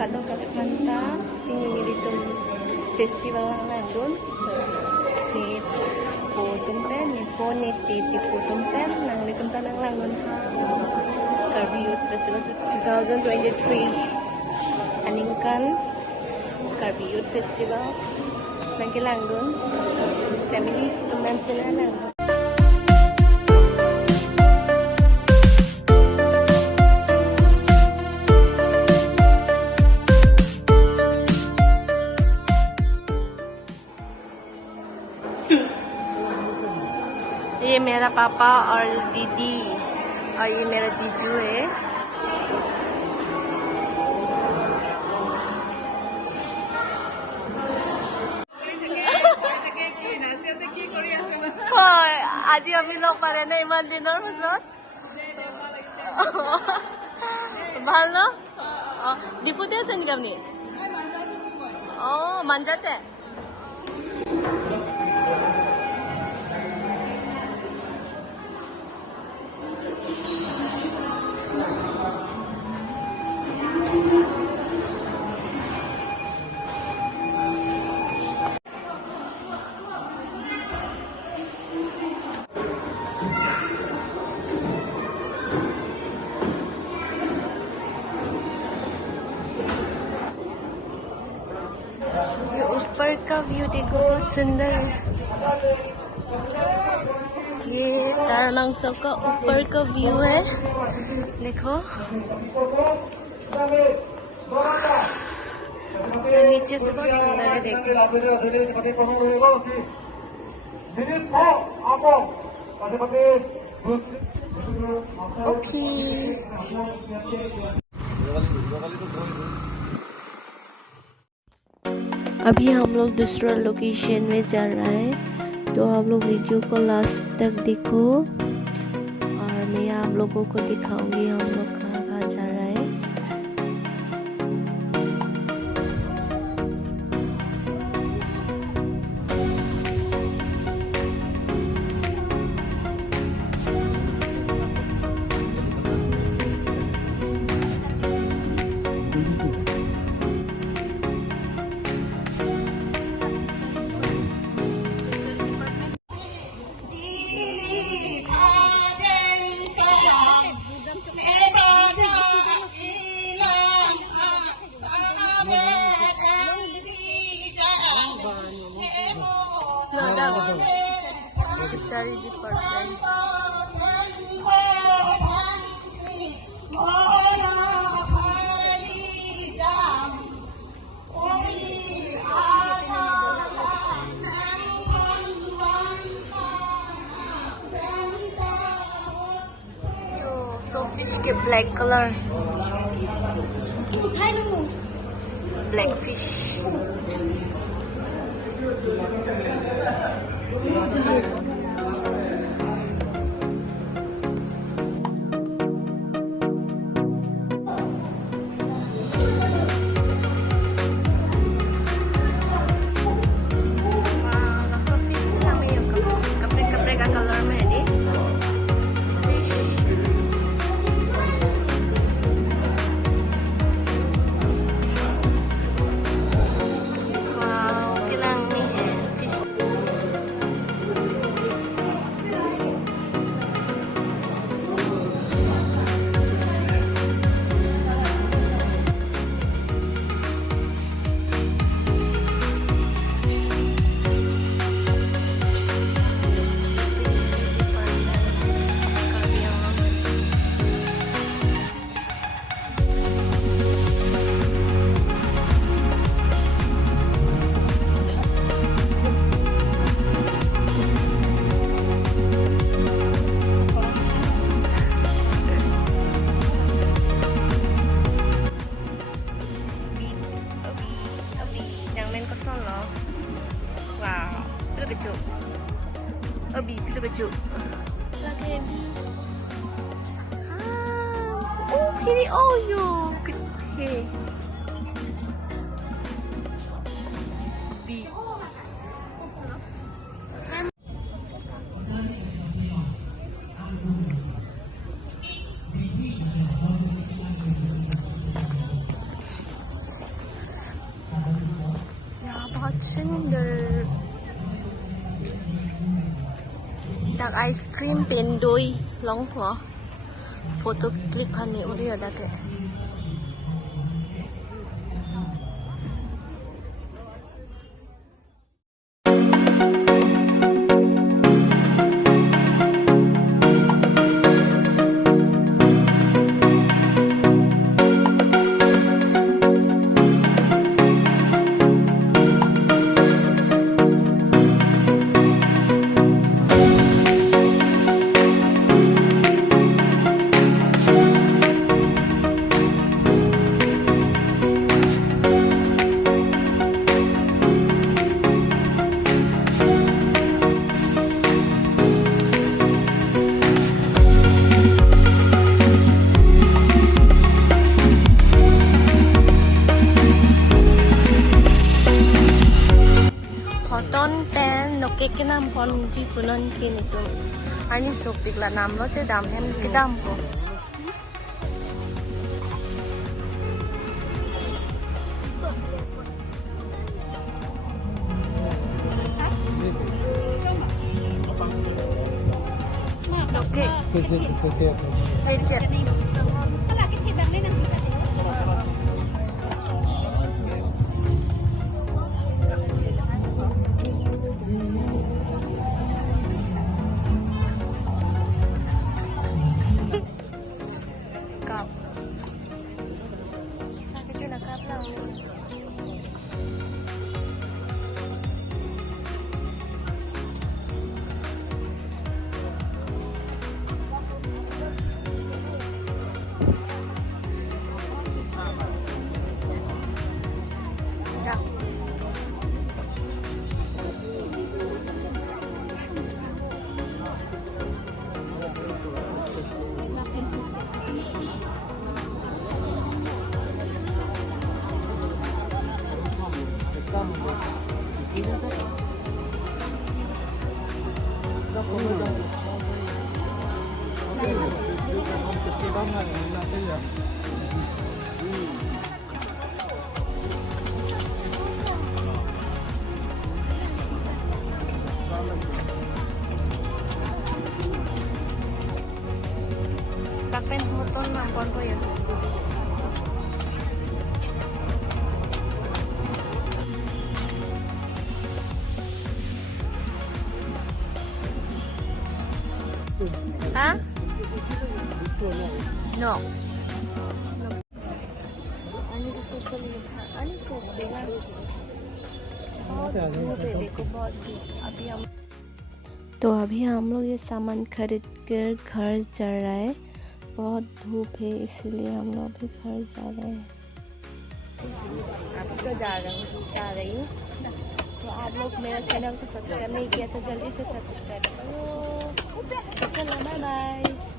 kadang manta tinggi di festival lang doon. Ni po tumpen, ni po ni titi po tumpen nang litumtan ng lang doon Karbi Youth Festival 2023. Aningkan Karbi Youth Festival nang kilang doon. Family tumpen sila lang. ये मेरा पापा और दीदी और ये मेरा जीजू है। आज हम लोग परे ना इमान दिनर पाছত ভাল ন ডিফুতে আছে নেকি আপনি মানজাতে ऊपर का व्यू देखो बहुत सुंदर है। ये तारालांसो का ऊपर का व्यू है देखो नीचे से बहुत सुंदर है देखो। ओके अभी हम लोग दूसरा लोकेशन में जा रहा है तो आप लोग वीडियो को लास्ट तक देखो और मैं आप लोगों को दिखाऊंगी हम लोग कहाँ कहाँ जा रहा है। Fishery Department. So fish के black color, black fish. Abi, pintu kecil. Lagi Abi. Oh, ini yo, gede. Abi. Sunder. Dak ice cream pen doi long ho. Photo click hani uri adake. Cotton pen no cake nam pon ji punon kin itu. Ani sopik la nam lo te dam hem ke dam ko. Okay. Hey, chat. Cặp. Sao cái chuyện là cặp nào? Takpen motor nampon ko yun. Hah? No. Ani तो social था ani से देगा बहुत धूप है देखो बहुत धूप अभी हम तो अभी हम लोग ये सामान खरीद कर घर जा रहा है बहुत धूप है इसलिए हम लोग अभी घर जा रहे हैं अभी तो जा रही हूँ तो आप लोग मेरा चैनल को सब्सक्राइब नहीं किया तो जल्दी से सब्सक्राइब करो चलो बाय बाय